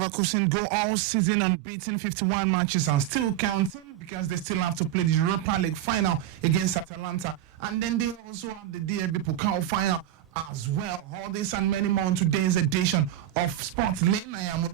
Leverkusen go all season unbeaten, 51 matches and still counting because they still have to play the Europa League final against Atalanta. And then they also have the DFB Pokal final as well. All this and many more on today's edition of Sports Lane. I am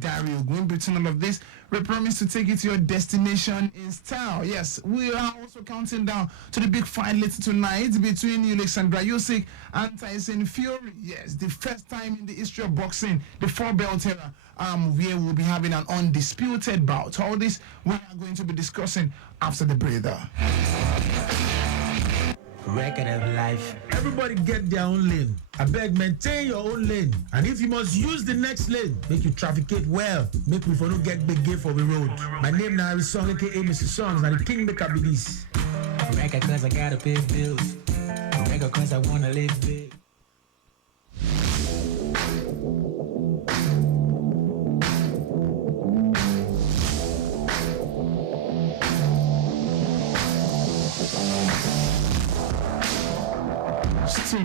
Dario Ogun. Between all of this, we promise to take you to your destination in style. Yes, we are also counting down to the big fight later tonight between Alexandra Usyk and Tyson Fury. Yes, the first time in the history of boxing, the four-belt era, where we'll be having an undisputed bout. All this we are going to be discussing after the breather. Record of life. Everybody get their own lane. I beg, maintain your own lane. And if you must use the next lane, make you trafficate well. Make me for no get big gate for the road. My name now is Song, aka Mr. Songs, and the Kingmaker be this. Record cause I gotta pay bills. Record cause I wanna live big.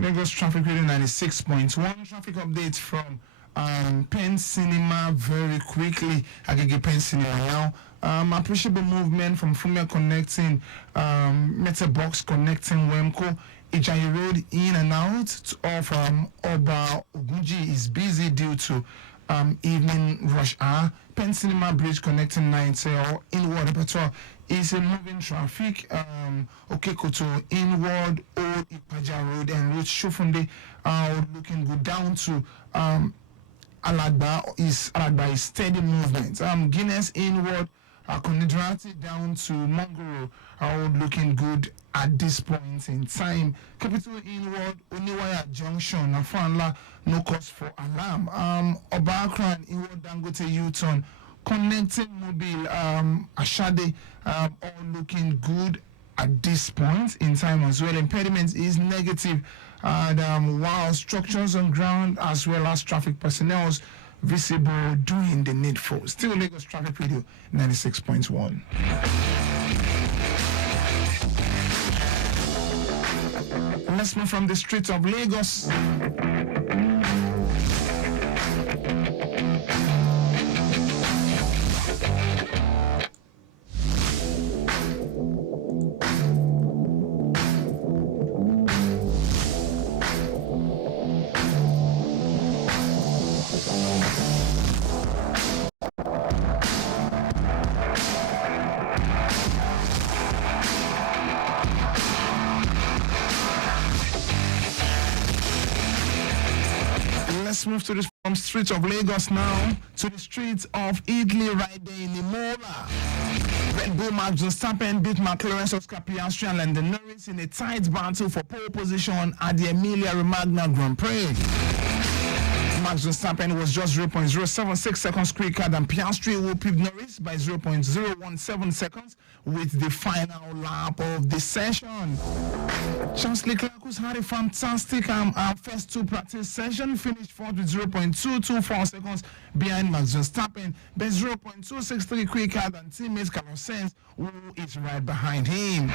Lagos traffic reading 96.1. Traffic update from Penn Cinema very quickly. I can get Penn Cinema now. Appreciable movement from Fumia connecting Meta Box connecting Wemco. Ijayi Road in and out of Oba Ogunji is busy due to evening rush hour. Penn Cinema Bridge connecting 90 inward repertoire is a moving traffic. Okekoto inward Old Ipaja Road and Road Shofunde looking good down to Alagba is steady movement. Guinness inward Konidrati down to Mongoro looking good at this point in time. Capital inward Oniwaya Junction Afanla no cause for alarm. Obakran inward Dangote U-turn connecting Mobile Ashade all looking good at this point in time as well. Impediment is negative, and while structures on ground as well as traffic personnel visible doing the needful. Still Lagos Traffic Radio 96.1. Let's move from the streets of Lagos. Let's move to the from streets of Lagos now to the streets of Italy right there in Imola. Red Bull Max Verstappen beat McLaren's Oscar Piastri and Lando Norris in a tight battle for pole position at the Emilia Romagna Grand Prix. Max Verstappen was just 0.076 seconds quicker than Piastri, who beat Norris by 0.017 seconds with the final lap of the session. Charles Leclerc, who's had a fantastic first two practice session, finished fourth with 0.224 seconds behind Max Verstappen, but 0.263 quicker than teammate Carlos Sainz, who is right behind him.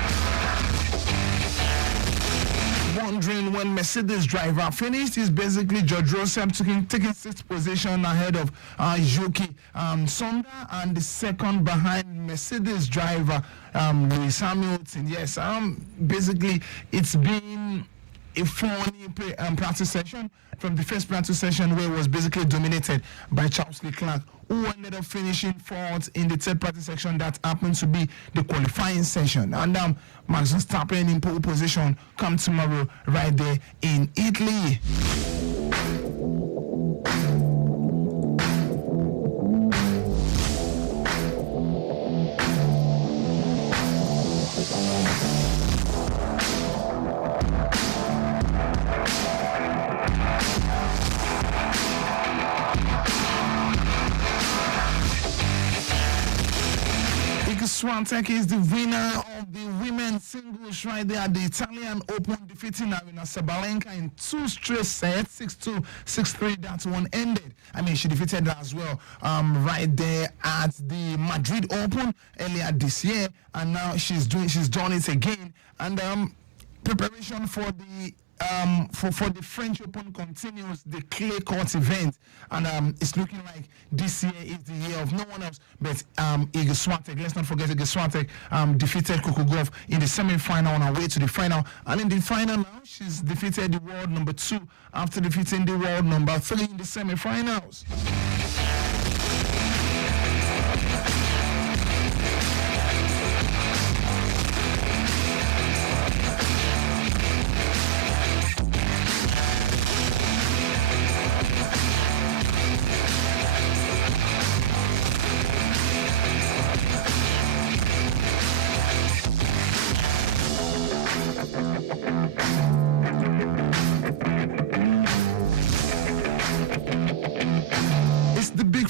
Wondering when Mercedes driver finished is basically George Russell taking sixth position ahead of Yuki Tsunoda, and the second behind Mercedes driver Lewis Hamilton. Yes, basically it's been a funny practice session from the first practice session where it was basically dominated by Charles Leclerc, who ended up finishing fourth in the third practice section that happened to be the qualifying session. And Max Verstappen in pole position come tomorrow right there in Italy. Swiatek is the winner of the women's singles right there at the Italian Open, defeating Arina Sabalenka in two straight sets, 6-2, 6-3. That one ended. I mean, she defeated her as well right there at the Madrid Open earlier this year, and now she's done it again. And preparation for the for the French Open continues the clay court event, and it's looking like this year is the year of no one else but Iga Swiatek. Let's not forget Iga Swiatek defeated Coco Gauff in the semi-final on her way to the final, and in the final now she's defeated the world number 2 after defeating the world number 3 in the semi-finals.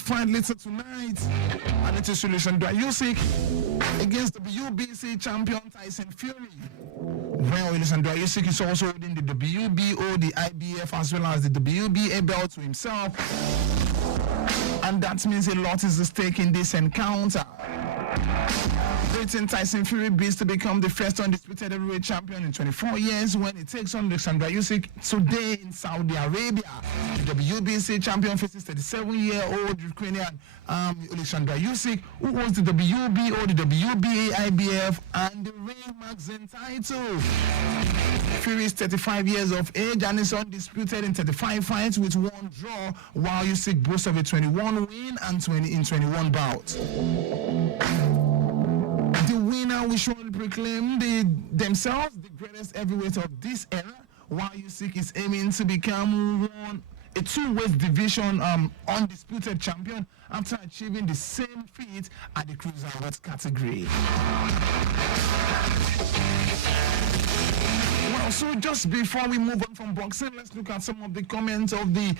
Fight later tonight, and it is Olujimi against the WBC champion Tyson Fury. Well, Olujimi is also holding the WBO, the IBF, as well as the WBA belt to himself, and that means a lot is at stake in this encounter. Britain Tyson Fury bids to become the first undisputed heavyweight champion in 24 years when he takes on Alexander Usyk today in Saudi Arabia. The WBC champion faces 37-year-old Ukrainian Alexander Usyk, who owns the WBO, the WBA, IBF, and the Ring Magazine title. Fury is 35 years of age and is undisputed in 35 fights with 1 draw, while Usyk boasts of a 21 win and 21 bouts. The winner will surely proclaim themselves the greatest heavyweight of this era, while Usyk is aiming to become a two-weight division undisputed champion after achieving the same feat at the cruiserweight category. Well, so just before we move on from boxing, let's look at some of the comments of the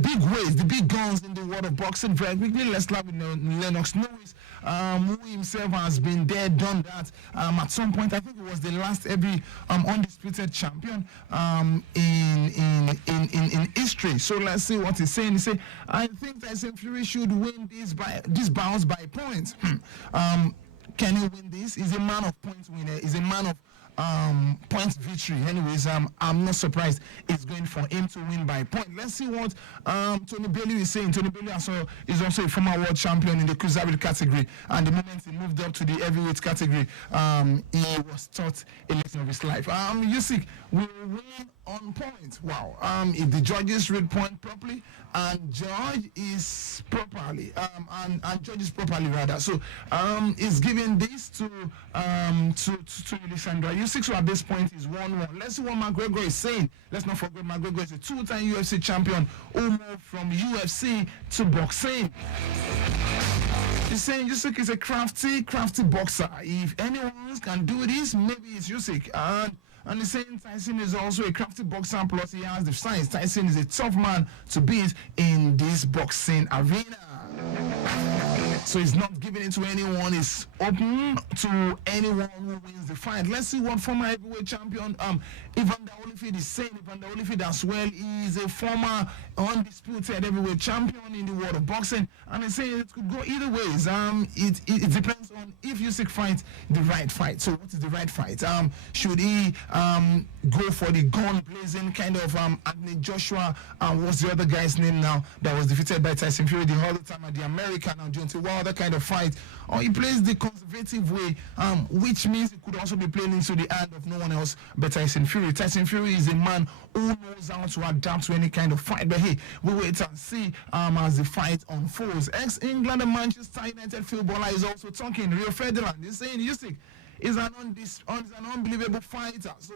big ways, the big guns in the world of boxing very quickly. Let's start with Lennox Lewis, who himself has been there, done that. At some point, I think it was the last ever undisputed champion in history. So let's see what he's saying. He said, I think Tyson Fury should win this bout by points. Can he win this? He's a man of points winner. He's a man of points victory. Anyways, I'm not surprised it's going for him to win by point. Let's see what Tony Bailey is saying. Tony Bailey is also a former world champion in the cruiserweight category, and the moment he moved up to the heavyweight category, he was taught a lesson of his life. Usyk will win on point. Wow. If the judges read point properly and judge is properly rather. So is giving this to Alexander Usyk. So at this point is 1-1. Let's see what McGregor is saying. Let's not forget McGregor is a 2-time UFC champion who moved from UFC to boxing. He's saying Usyk is a crafty boxer. If anyone else can do this, maybe it's Usyk. And he's saying Tyson is also a crafty boxer, plus he has the science. Tyson is a tough man to beat in this boxing arena. So he's not giving it to anyone. He's open to anyone who wins the fight. Let's see what former heavyweight champion Evander Holyfield is saying. Evander Holyfield as well is a former undisputed heavyweight champion in the world of boxing, and he's saying it could go either ways. It depends on if Usyk fights the right fight. So what is the right fight? Should he go for the gun blazing kind of Anthony Joshua? What's the other guy's name now that was defeated by Tyson Fury the whole time at the American and Deontay Wilder kind of fight? Or he plays the conservative way, which means it could also be playing into the hand of no one else but Tyson Fury. Tyson Fury is a man who knows how to adapt to any kind of fight. But hey, we wait and see as the fight unfolds. Ex-England and Manchester United footballer is also talking. Rio Ferdinand is saying Usyk is an unbelievable fighter. So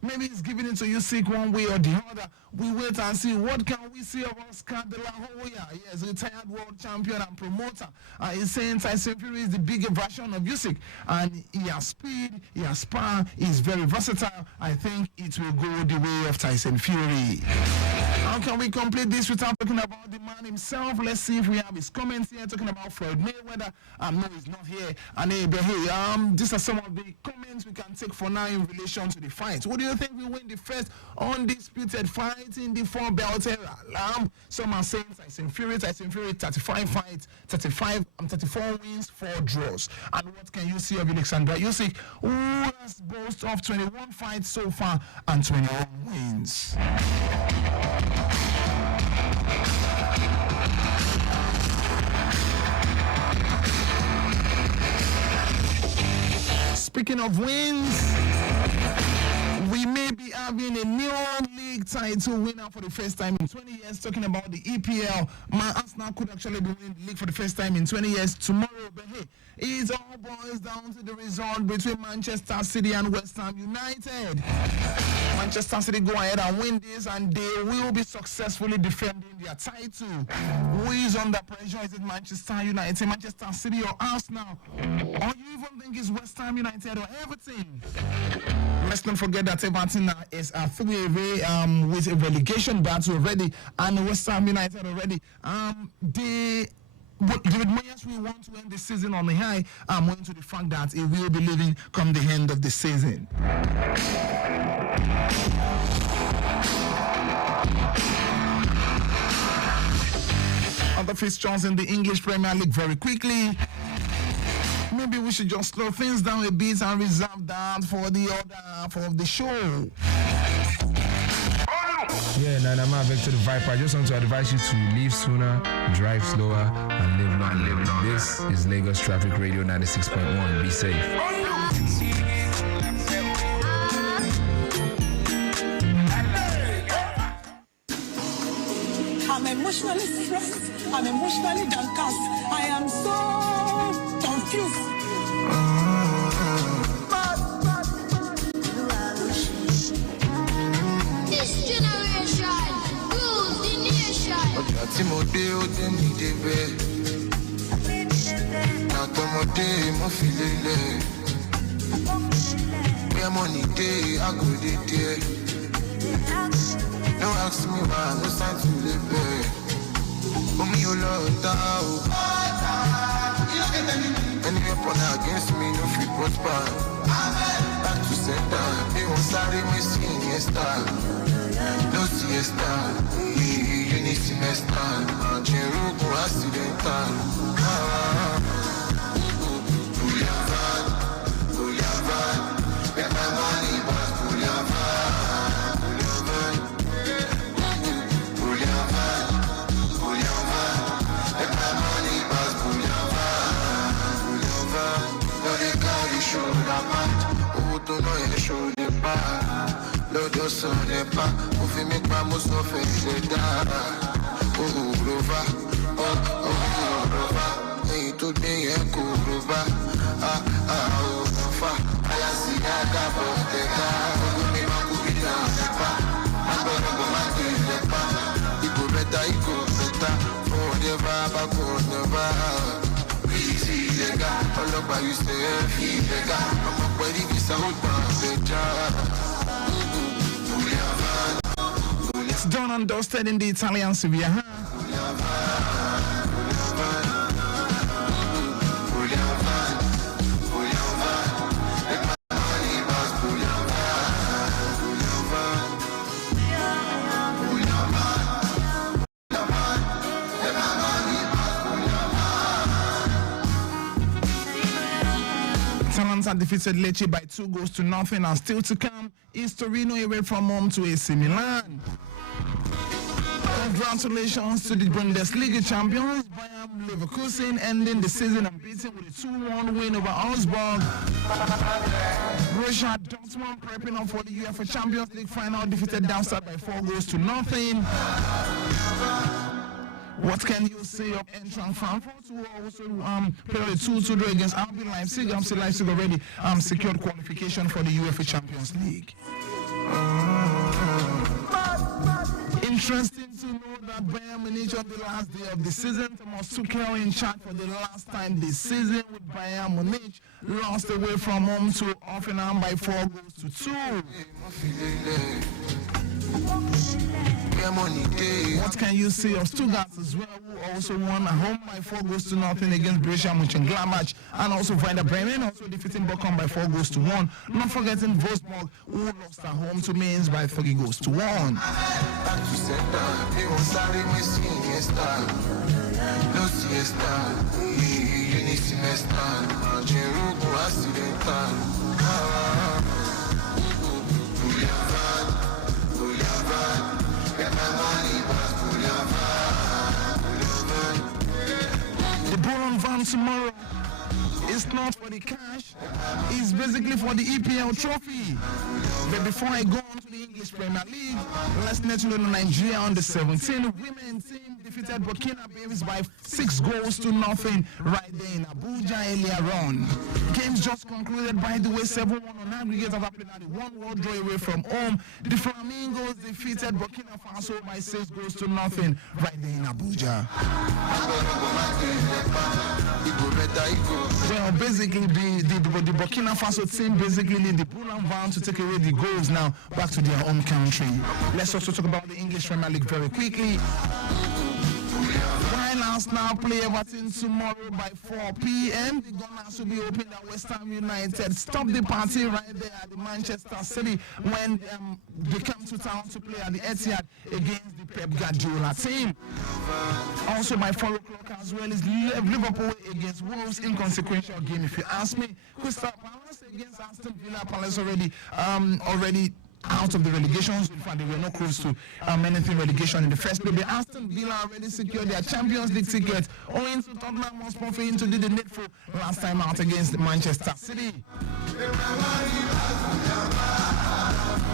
maybe he's giving it to Usyk one way or the other. We wait and see. What can we see of Oscar De La Hoya? Yes, retired world champion and promoter. He's saying Tyson Fury is the bigger version of Usyk, and he has speed, he has power, he's very versatile. I think it will go the way of Tyson Fury. How can we complete this without talking about the man himself? Let's see if we have his comments here talking about Floyd Mayweather. No, he's not here. And but hey, these are some of the comments we can take for now in relation to the fight. What do you you think will win the first undisputed fight in the four-belt era? Some are saying Tyson Fury, 35 fights, 34 wins, 4 draws. And what can you see of Alexander Usyk, who has boasted of 21 fights so far and 21 wins? Speaking of wins, we may be having a new league title winner for the first time in 20 years. Talking about the EPL, my Arsenal could actually be winning the league for the first time in 20 years tomorrow. But hey, it all boils down to the result between Manchester City and West Ham United. Manchester City go ahead and win this, and they will be successfully defending their title. Who is under pressure? Is it Manchester United, Manchester City, or Arsenal? Or you even think it's West Ham United or Everton? Let's not forget that Everton is fully away with a relegation battle already, and West Ham United already. David Moyes will want to end the season on the high, owing to the fact that he will be leaving come the end of the season. Other fixtures in the English Premier League very quickly. Maybe we should just slow things down a bit and reserve that for the other half of the show. Yeah, Nana, I'm back to the Viper. I just want to advise you to leave sooner, drive slower, and live longer. This is Lagos Traffic Radio 96.1. Be safe. I'm emotionally stressed. I'm emotionally downcast. I am so confused. This generation rules the nation. No ask me why, no sign to live. Me you love down. Any weapon against me, no free prosper. Back to center, they won't sorry me siesta. No siesta, you need semester. Jerugo accidental. Bouillon, get my money, boss, bouillon. L'audio sonne pas, on fait mes pas, mon son fait c'est d'ara. Oh, Rova, Rova, et tout bien, Rova. Ah, Rova, à la ciaga, Botega, on met ma coupina, c'est pas. I'm gonna go my dream, c'est pas. Il go beta, on never, easy, les gars, all over you say, les gars, I'm up ready, this out, It's done and dusted in the Italian Serie A. Atalanta defeated Lecce by 2-0, and still to come is Torino away from home to AC Milan. Congratulations to the Bundesliga champions, Bayern Leverkusen, ending the season unbeaten with a 2-1 win over Augsburg. Borussia Dortmund prepping up for the UEFA Champions League final, defeated Darmstadt by 4-0. What can you say of Eintracht Frankfurt, who also played a 2-2 draw against RB Leipzig? Leipzig already secured qualification for the UEFA Champions League. Interesting to know that Bayern Munich on the last day of the season, Thomas Tuchel in charge for the last time this season with Bayern Munich, lost away from home to Hoffenheim by 4-2. What can you say of Stuttgart as well, who also won at home by 4-0 against Borussia Mönchengladbach, and also Werder Bremen also defeating Bochum by 4-1. Not forgetting Wolfsburg, who lost at home to Mainz by 3-1. The bull on van tomorrow is not for the cash, it's basically for the EPL trophy. But before I go on to the English Premier League, let's let you know that Nigeria under 17 women's team defeated Burkina Faso by 6-0 right there in Abuja earlier on. Games just concluded, by the way, 7-1 on aggregate after playing at the 1-1 draw away from home. The Flamingos defeated Burkina Faso by 6-0 right there in Abuja. Well, basically, the Burkina Faso team basically need the bull and van to take away the goals now back to their home country. Let's also talk about the English Premier League very quickly. Rhinelands now play Everton tomorrow by 4 p.m. The Gunners will be hoping that West Ham United stop the party right there at the Manchester City when they come to town to play at the Etihad against the Pep Guardiola team. Also by 4 o'clock as well is Liverpool against Wolves, inconsequential game if you ask me. Crystal Palace against Aston Villa. Palace already out of the relegations. In fact, they were not close to anything relegation in the first place. The Aston Villa already secured their Champions League ticket, owing to Tottenham Hotspur failing to do the needful last time out against Manchester City.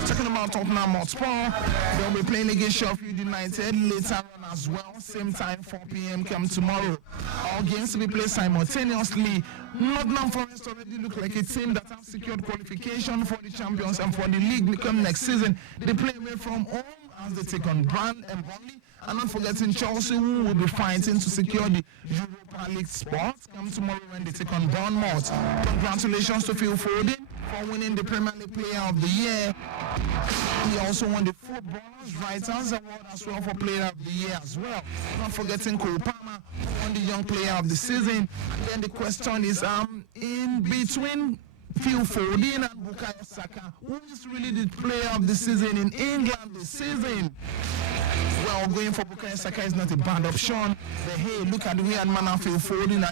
Talking about Tottenham Hotspur, they'll be playing against Sheffield United later on as well. Same time, 4 p.m. come tomorrow. All games to be played simultaneously. Nottingham Forest already look like a team that has secured qualification for the Champions and for the league come next season. They play away from home as they take on Brand and Burnley. And not forgetting Chelsea, who will be fighting to secure the Europa League spot come tomorrow when they take on Bournemouth. Congratulations to Phil Foden for winning the Premier League Player of the Year. He also won the Footballers' Writers Award as well for Player of the Year as well. Not forgetting Cole Palmer, who won the Young Player of the Season. And then the question is, in between Phil Foden and Bukayo Saka, who is really the Player of the Season in England this season? Well, going for Bukayo Saka is not a bad option. But hey, look at the way man Phil Foden,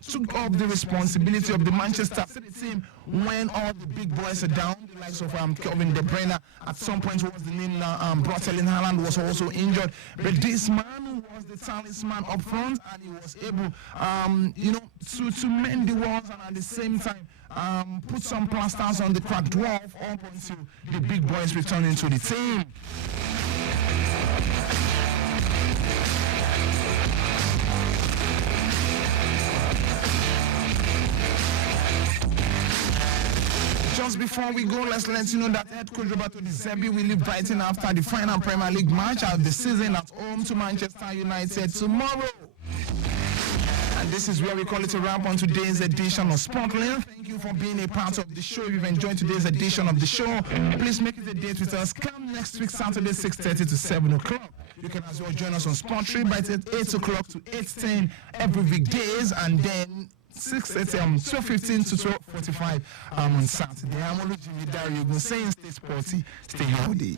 took up the responsibility of the Manchester City team when all the big boys are down. The likes of Kevin De Bruyne, at some point was the name Erling Haaland was also injured. But this man was the talisman up front, and he was able, to mend the walls and at the same time put some plasters on the cracked wall up until the big boys returning to the team. Just before we go, let's let you know that head coach Roberto De Zerbi will leave Brighton after the final Premier League match of the season at home to Manchester United tomorrow. And this is where we call it a wrap on today's edition of Spotlight. Thank you for being a part of the show. If you've enjoyed today's edition of the show, please make it a date with us. Come next week, Saturday, 6:30 to 7 o'clock. You can as well join us on Spotlight by 8 o'clock to 8:10 every weekdays, and then 12:15 to 12:45 on Saturday. I'm Olujimi Ogun saying stay sporty, stay healthy.